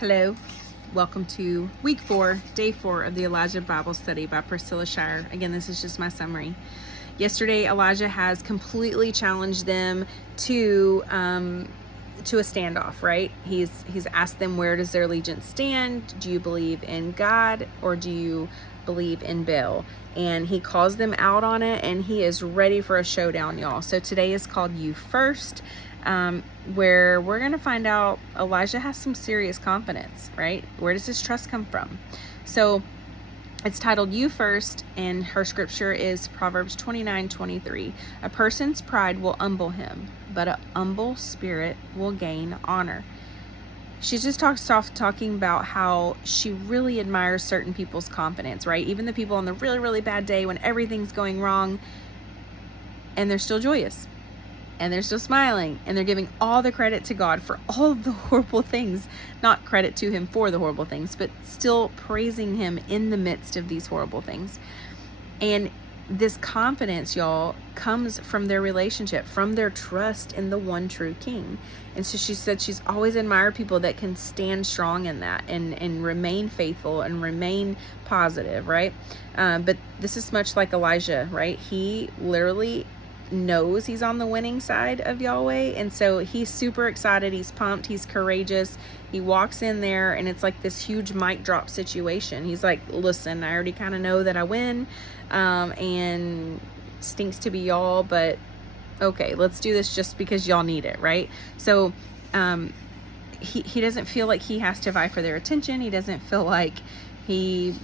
Hello, welcome to week 4, day 4 of the Elijah Bible study by Priscilla Shirer. Again, this is just my summary. Yesterday, Elijah has completely challenged them to a standoff, right? He's asked them, where does their allegiance stand? Do you believe in God or do you believe in Baal? And he calls them out on it, and he is ready for a showdown, y'all. So today is called You First, where we're going to find out Elijah has some serious confidence, right? Where does his trust come from? So it's titled You First, and her scripture is Proverbs 29:23. A person's pride will humble him, but an humble spirit will gain honor. She just talking about how she really admires certain people's confidence, right? Even the people on the really, really bad day when everything's going wrong, and they're still joyous, and they're still smiling, and they're giving all the credit to God for all of the horrible things. Not credit to him for the horrible things, but still praising him in the midst of these horrible things. And this confidence, y'all, comes from their relationship, from their trust in the one true King. And so she said she's always admired people that can stand strong in that and remain faithful and remain positive, right? But this is much like Elijah, right? He literally knows he's on the winning side of Yahweh, and so he's super excited, he's pumped, he's courageous. He walks in there and it's like this huge mic drop situation. He's like, listen, I already kind of know that I win, and stinks to be y'all, but okay, let's do this just because y'all need it, right? So he doesn't feel like he has to vie for their attention. He doesn't feel like he's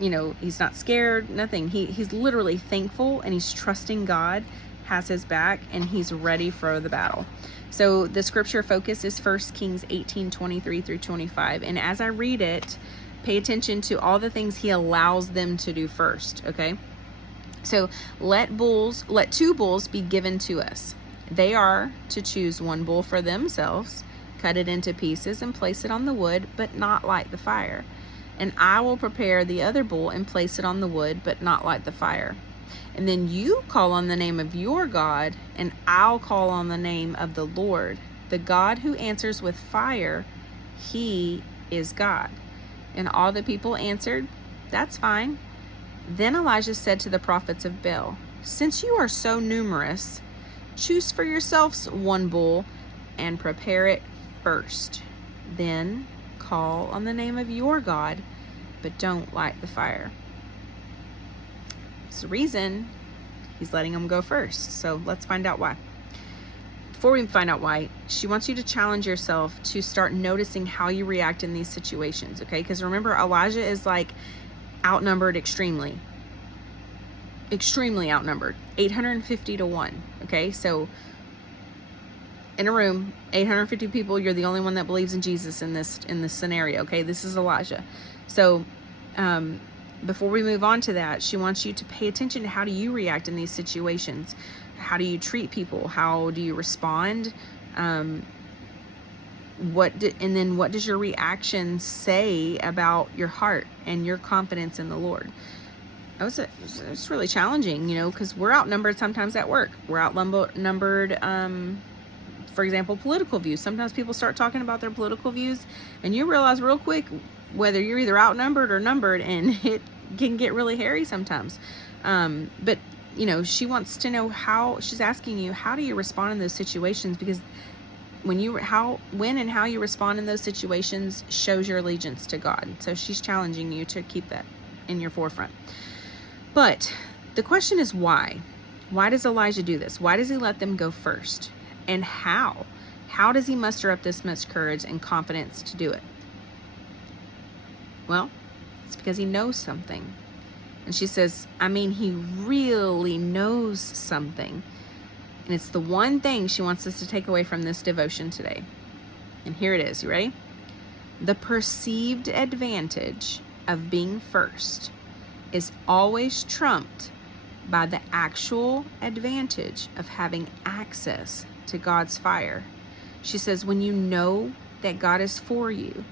not scared, nothing. He's literally thankful, and he's trusting God has his back, and he's ready for the battle. So the scripture focus is 1 Kings 18:23 through 25. And as I read it, pay attention to all the things he allows them to do first, okay? So let 2 bulls be given to us. They are to choose 1 bull for themselves, cut it into pieces and place it on the wood, but not light the fire. And I will prepare the other bull and place it on the wood, but not light the fire. And then you call on the name of your God, and I'll call on the name of the Lord. The God who answers with fire, he is God. And all the people answered, that's fine. Then Elijah said to the prophets of Baal, since you are so numerous, choose for yourselves 1 bull and prepare it first. Then call on the name of your God, but don't light the fire. It's the reason he's letting them go first. So let's find out why. Before we find out why, she wants you to challenge yourself to start noticing how you react in these situations, okay? Because remember, Elijah is like outnumbered extremely outnumbered, 850 to 1, okay? So in a room, 850 people, you're the only one that believes in Jesus in this scenario, okay? This is Elijah. So before we move on to that, she wants you to pay attention to how do you react in these situations. How do you treat people? How do you respond? And then what does your reaction say about your heart and your confidence in the Lord? It's really challenging, because we're outnumbered sometimes at work. We're outnumbered, for example, political views. Sometimes people start talking about their political views, and you realize real quick whether you're either outnumbered or numbered, and it can get really hairy sometimes. But she wants to know she's asking you, how do you respond in those situations? Because when and how you respond in those situations shows your allegiance to God. So she's challenging you to keep that in your forefront. But the question is why? Why does Elijah do this? Why does he let them go first? And how? How does he muster up this much courage and confidence to do it? Well, it's because he knows something. And she says, he really knows something. And it's the one thing she wants us to take away from this devotion today. And here it is. You ready? The perceived advantage of being first is always trumped by the actual advantage of having access to God's fire. She says, when you know that God is for you,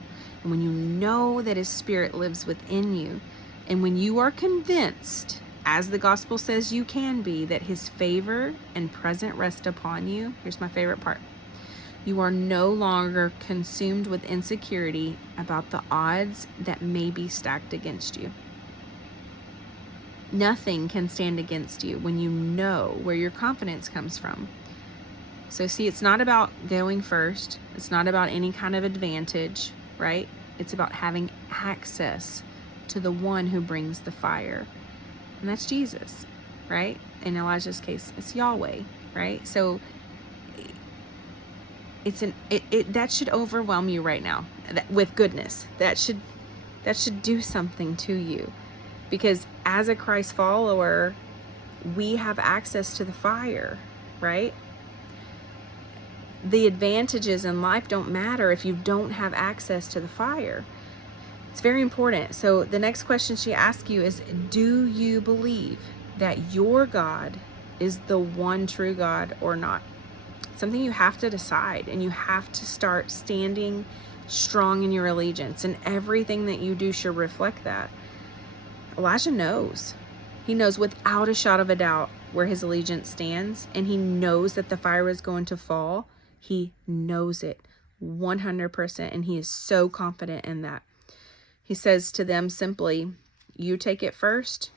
and when you know that his spirit lives within you, and when you are convinced, as the gospel says you can be, that his favor and presence rest upon you, here's my favorite part. You are no longer consumed with insecurity about the odds that may be stacked against you. Nothing can stand against you when you know where your confidence comes from. So see, it's not about going first. It's not about any kind of advantage, right? It's about having access to the one who brings the fire. And that's Jesus, right? In Elijah's case, it's Yahweh, right? So that should overwhelm you right now with goodness. That should do something to you, because as a Christ follower, we have access to the fire, right? The advantages in life don't matter if you don't have access to the fire. It's very important. So the next question she asks you is, do you believe that your God is the one true God or not? Something you have to decide, and you have to start standing strong in your allegiance, and everything that you do should reflect that. Elijah knows. He knows without a shadow of a doubt where his allegiance stands, and he knows that the fire is going to fall. He knows it 100%, and he is so confident in that. He says to them simply, you take it first,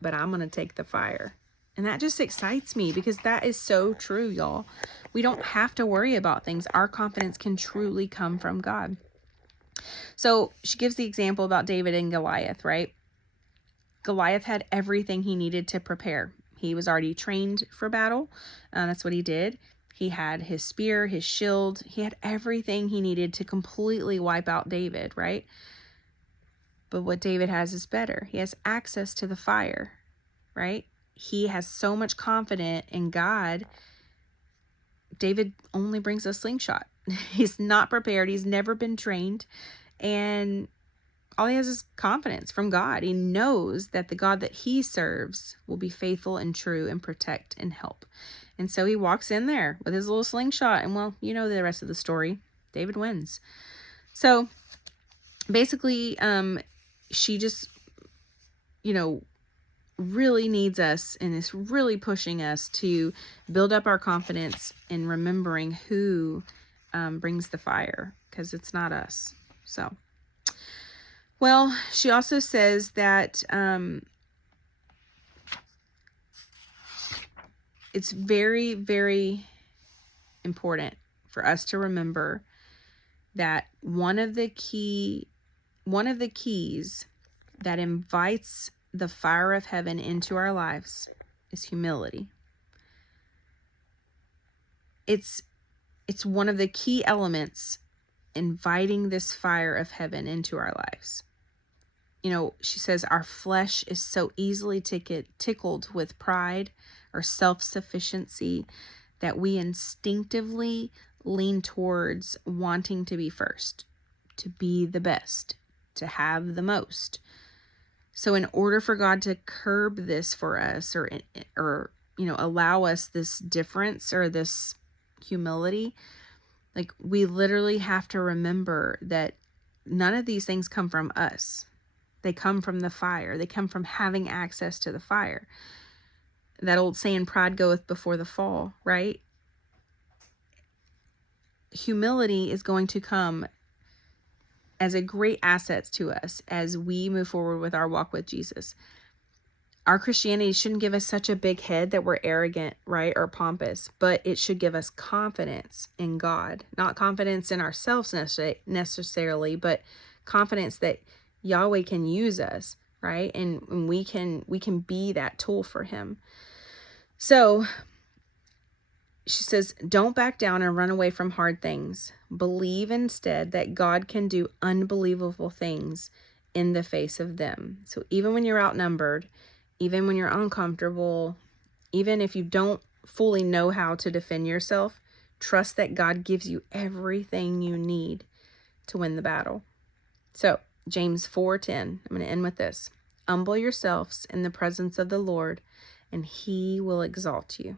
but I'm going to take the fire. And that just excites me, because that is so true, y'all. We don't have to worry about things. Our confidence can truly come from God. So she gives the example about David and Goliath, right? Goliath had everything he needed to prepare. He was already trained for battle. That's what he did. He had his spear, his shield. He had everything he needed to completely wipe out David, right? But what David has is better. He has access to the fire, right? He has so much confidence in God. David only brings a slingshot. He's not prepared. He's never been trained. And all he has is confidence from God. He knows that the God that he serves will be faithful and true and protect and help. And so he walks in there with his little slingshot. And well, you know the rest of the story. David wins. So basically, she just, really needs us, and is really pushing us to build up our confidence in remembering who brings the fire, because it's not us. So, well, she also says that it's very, very important for us to remember that one of the keys that invites the fire of heaven into our lives is humility. It's one of the key elements inviting this fire of heaven into our lives. She says our flesh is so easily tickled with pride or self-sufficiency that we instinctively lean towards wanting to be first, to be the best, to have the most. So in order for God to curb this for us, or allow us this difference or this humility, like, we literally have to remember that none of these things come from us. They come from the fire. They come from having access to the fire. That old saying, pride goeth before the fall, right? Humility is going to come as a great asset to us as we move forward with our walk with Jesus. Our Christianity shouldn't give us such a big head that we're arrogant, right, or pompous, but it should give us confidence in God. Not confidence in ourselves necessarily, but confidence that Yahweh can use us, right? And we can be that tool for him. So she says, don't back down and run away from hard things. Believe instead that God can do unbelievable things in the face of them. So even when you're outnumbered, even when you're uncomfortable, even if you don't fully know how to defend yourself, trust that God gives you everything you need to win the battle. So James 4:10, I'm going to end with this. Humble yourselves in the presence of the Lord, and he will exalt you.